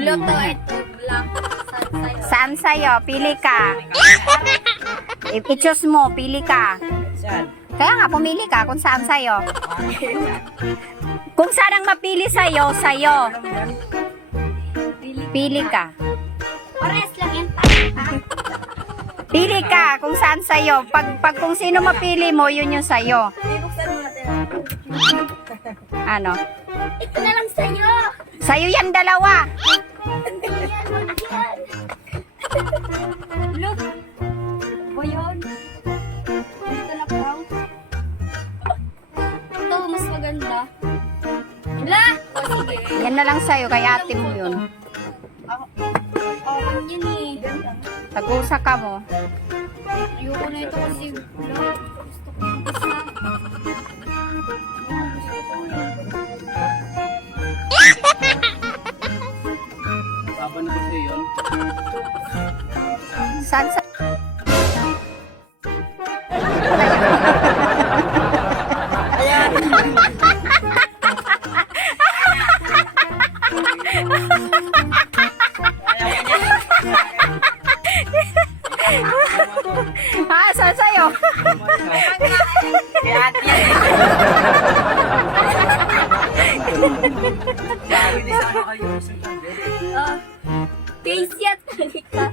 Blue to, ito, black. Saan sa'yo? Pili ka. I-choose mo, pili ka. Saan? Kaya nga, pumili ka kung saan sa'yo. Kung saan ang mapili sa'yo, sa'yo. Pili ka. Pares lang yan. Pili ka kung saan sa'yo. Pag kung sino mapili mo, yun yung sa'yo. Buksan mo natin. Ano? Ito na lang sa'yo. Sa'yo yan dalawa. Blue. Ba yun? Dito na po. Ito, mas maganda. Wala! O, sige. Yan na lang sa'yo, kay ate mo yun. Ako, yun eh. Tag-usa ka mo. Ayoko na ito kasi wala. Gusto ko yung isa. Saban ko sa'yo yun. Saan sa... Ha? Saan sa'yo? Kaya ate yan eh. Sabi din sana kayo. Casey at Halika.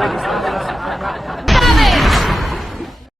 Ito